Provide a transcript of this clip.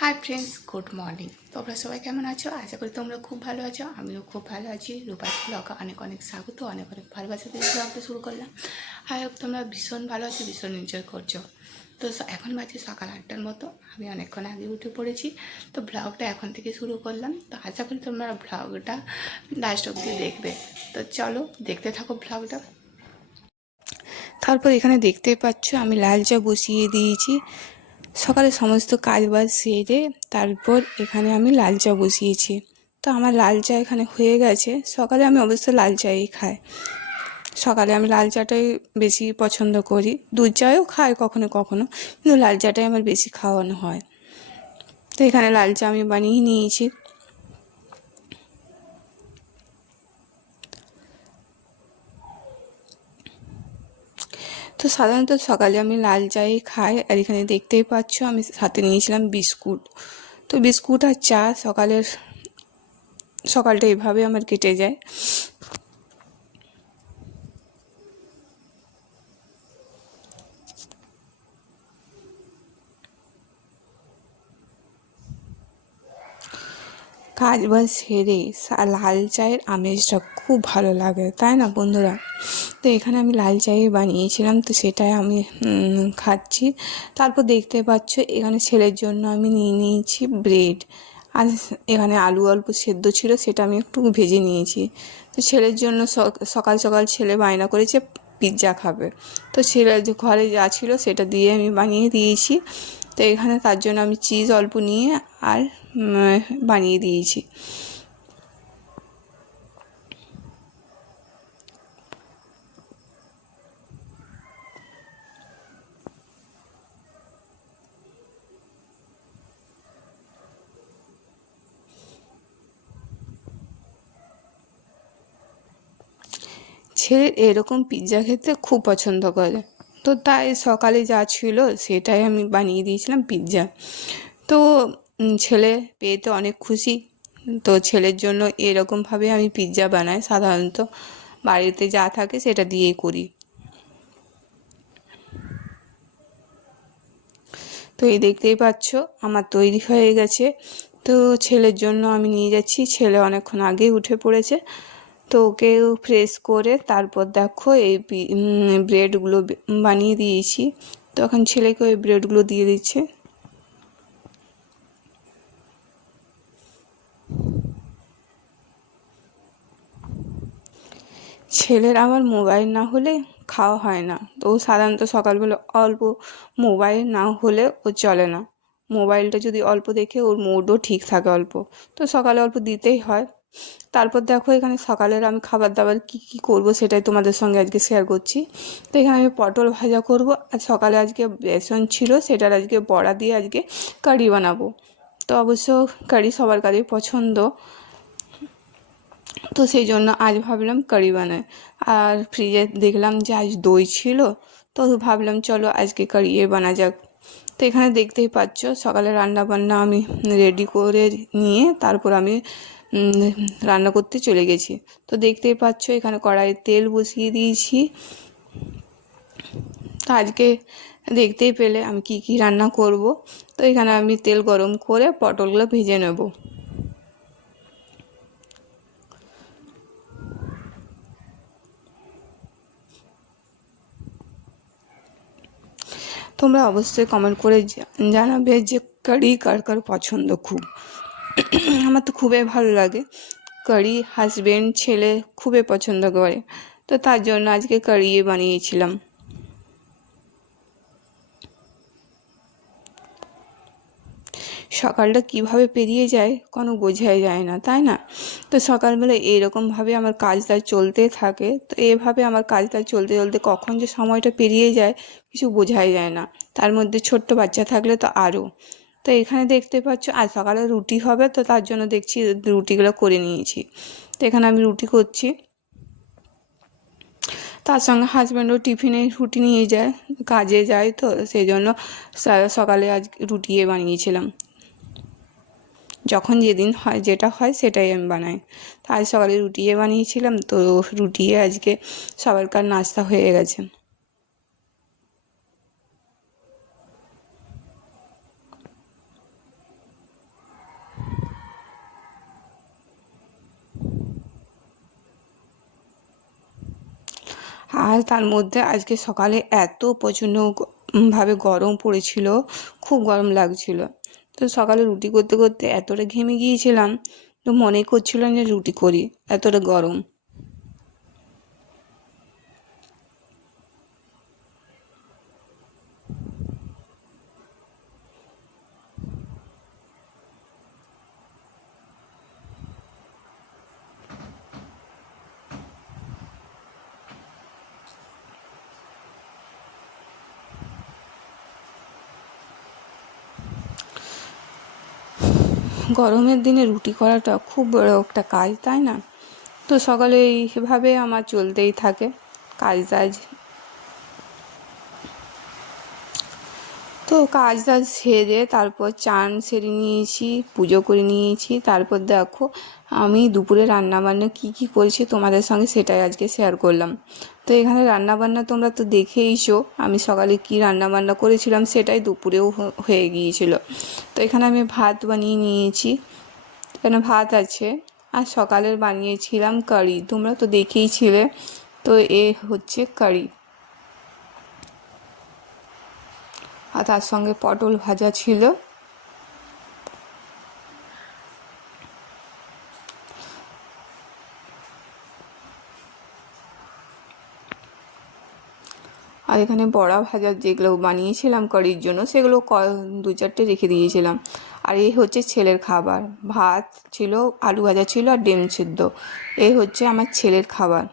Hi friends, good morning. তোমরা সবাই কেমন আছো? আশা করি তোমরা খুব ভালো আছো। আমিও খুব ভালো আছি। রূপার ব্লগে অনেক অনেক স্বাগত, অনেক অনেক ভালোবাসা দিয়ে ব্লগটা শুরু করলাম। আই হোপ তোমরা ভীষণ ভালো আছো, ভীষণ এনজয় করছো। তো এখন বাজে সকাল 8টার মতো। আমি অনেকক্ষণ আগে উঠে পড়েছি। তো ব্লগটা এখন থেকে শুরু করলাম। তো আশা করি তোমরা ব্লগটা লাস্ট অবধি দেখবে। তো চলো দেখতে থাকো ব্লগটা। তারপর এখানে দেখতে পাচ্ছ আমি লাল চা বসিয়ে দিয়েছি। সকালে সমস্ত কাজবাজ সেরে তারপর এখানে আমি লাল চা বসিয়েছি। তো আমার লাল চা এখানে হয়ে গেছে। সকালে আমি অবশ্য লাল চাই খাই। সকালে আমি লাল চাটাই বেশি পছন্দ করি। দুধ চাও খাই কখনো কখনো, কিন্তু লাল চাটাই আমার বেশি খাওয়ানো হয়। তো এখানে লাল চা আমি বানিয়ে নিয়েছি। তো সাধারণত সকালে আমি লাল চাই খাই। আর এখানে দেখতেই পাচ্ছ আমি সাথে নিয়েছিলাম বিস্কুট। তো বিস্কুট আর চা সকালটা এভাবে আমার কেটে যায়। কাজ বাজ সেরে লাল চায়ের আমেজটা খুব ভালো লাগে, তাই না বন্ধুরা? তো এখানে আমি লাল চাই বানিয়েছিলাম, তো সেটাই আমি খাচ্ছি। তারপর দেখতে পাচ্ছ এখানে ছেলের জন্য আমি নিয়ে নিয়েছি ব্রেড। আর এখানে আলু অল্প সেদ্ধ ছিল, সেটা আমি একটু ভেজে নিয়েছি। তো ছেলের জন্য সকাল সকাল ছেলে বায়না করেছে পিৎজা খাবে। তো ছেলে ঘরে যা ছিল সেটা দিয়ে আমি বানিয়ে দিয়েছি। তো এখানে তার জন্য আমি চিজ অল্প নিয়ে আর বানিয়ে দিয়েছি। ছেলে এরকম পিৎজা খেতে খুব পছন্দ করে। তো তাই সকালে যা ছিল সেটাই আমি বানিয়ে দিয়েছিলাম পিৎজা। তো ছেলে পেয়ে তো অনেক খুশি। তো ছেলের জন্য এরকমভাবে আমি পিৎজা বানাই। সাধারণত বাড়িতে যা থাকে সেটা দিয়েই করি। তো এই দেখতেই পাচ্ছ আমার তৈরি হয়ে গেছে। তো ছেলের জন্য আমি নিয়ে যাচ্ছি। ছেলে অনেকক্ষণ আগেই উঠে পড়েছে। তো ওকেও ফ্রেশ করে তারপর দেখো এই ব্রেডগুলো বানিয়ে দিয়েছি। তো এখন ছেলেকে ওই ব্রেডগুলো দিয়ে দিচ্ছে। ছেলের আবার মোবাইল না হলে খাওয়া হয় না। তো ও সাধারণত সকালবেলা অল্প মোবাইল না হলে ও চলে না। মোবাইলটা যদি অল্প দেখে ওর মুডও ঠিক থাকে অল্প। তো সকালে অল্প দিতেই হয়। তারপর দেখো এখানে সকালের আমি খাবার দাবার কী করবো সেটাই তোমাদের সঙ্গে আজকে শেয়ার করছি। তো এখানে আমি পটল ভাজা করব। আর সকালে আজকে বেসন ছিল, সেটার আজকে বড়া দিয়ে আজকে কারি বানাবো। তো অবশ্য কারি সবার কারই পছন্দ। তো সেই জন্য আজ ভাবলাম কারি বানাই। আর ফ্রিজে দেখলাম যে আজ দই ছিল, তো ভাবলাম চলো আজকে কারি বানা যাক। তো এখানে দেখতেই পাচ্ছ সকালে রান্না বান্না আমি রেডি করে নিয়ে তারপর আমি রান্না করতে চলে গেছি। তো দেখতেই পাচ্ছ এখানে কড়াইয়ে তেল বসিয়ে দিয়েছি। তো আজকে দেখতেই পেলে আমি কি কি রান্না করব। তো এখানে আমি তেল গরম করে পটলগুলো ভেজে নেব। তোমরা অবশ্যই কমেন্ট করে জানাবে যে কারি কার কার পছন্দ খুব। আমার তো খুবই ভালো লাগে কারি। হাজবেন্ড ছেলে খুবই পছন্দ করে। তো তার জন্য আজকে কারি বানিয়েছিলাম। সকালটা কিভাবে পেরিয়ে যায় কোনো বোঝাই যায় না, তাই না? তো সকালবেলা এরকমভাবে আমার কাজটা চলতে থাকে। তো এভাবে আমার কাজটা চলতে চলতে কখন যে সময়টা পেরিয়ে যায় কিছু বোঝাই যায় না। তার মধ্যে ছোট্ট বাচ্চা থাকলে তো আরও। তো এখানে দেখতে পাচ্ছ আজ সকালে রুটি হবে, তো তার জন্য দেখছি রুটিগুলো করে নিয়েছি। তো এখানে আমি রুটি করছি। তার সঙ্গে হাজব্যান্ডও টিফিনে রুটি নিয়ে যায়, কাজে যায়। তো সেই জন্য সকালে আজ রুটি বানিয়েছিলাম। যখন যেদিন হয় যেটা হয় সেটাই আমি বানাই। তো আজ সকালে রুটি বানিয়েছিলাম, তো রুটি আজকে সবারকার নাস্তা হয়ে গেছে। আর তার মধ্যে আজকে সকালে এত প্রচণ্ড ভাবে গরম পড়েছিল, খুব গরম লাগছিল। তো সকালে রুটি করতে করতে এতটা ঘেমে গিয়েছিলাম, তো মনে করছিল না যে রুটি করি, এতটা গরম। গরমের দিনে রুটি করাটা খুব বড় একটা কাজ, তাই না? তো সকালে এইভাবে আমার চলতেই থাকে কাজ টাজ। তো কাজ টাজ সেরে তারপর চান সেরে নিয়েছি, পুজো করে নিয়েছি। তারপর দেখো আমি দুপুরে রান্নাবান্না কী কী করেছি তোমাদের সঙ্গে সেটাই আজকে শেয়ার করলাম। তো এখানে রান্নাবান্না তোমরা তো দেখেইছো, আমি সকালে কী রান্নাবান্না করেছিলাম সেটাই দুপুরেও হয়ে গিয়েছিল। তো এখানে আমি ভাত বানিয়ে নিয়েছি, এখানে ভাত আছে। আর সকালের বানিয়েছিলাম কারি, তোমরা তো দেখেইছিলে। তো এ হচ্ছে কারি, আর তার সঙ্গে পটল ভাজা ছিল। আর এখানে বড়া ভাজা যেগুলো বানিয়েছিলাম কারির জন্য সেগুলো দু চারটে রেখে দিয়েছিলাম। আর এই হচ্ছে ছেলের খাবার, ভাত ছিল, আলু ভাজা ছিল আর ডিম সিদ্ধ। এই হচ্ছে আমার ছেলের খাবার।